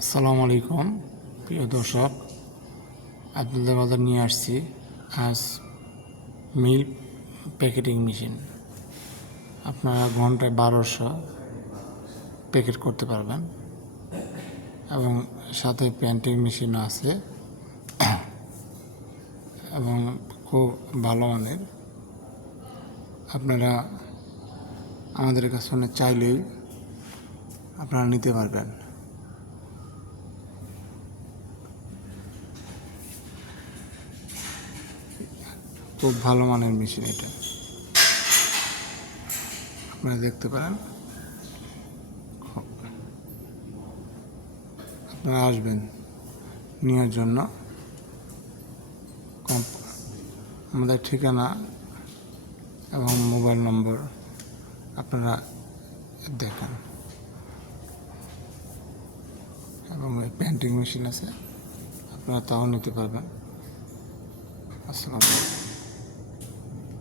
আসসালামু আলাইকুম প্রিয় দর্শক, আপনাদের বাজার নিয়ে আসছি আজ মিল্ক প্যাকেটিং মেশিন। আপনারা ঘন্টায় 1200 প্যাকেট করতে পারবেন এবং সাথে প্যান্টিং মেশিনও আছে এবং খুব ভালো মানের। আপনারা আমাদের কাছে চাইলেই আপনারা নিতে পারবেন। খুব ভালো মানের মেশিন এটা, আপনারা দেখতে পারেন। আপনারা আসবেন নেওয়ার জন্য। আমাদের ঠিকানা এবং মোবাইল নম্বর আপনারা দেখান এবং প্যান্টিং মেশিন আছে, আপনারা তাও নিতে পারবেন। আসসালামু আলাইকুম।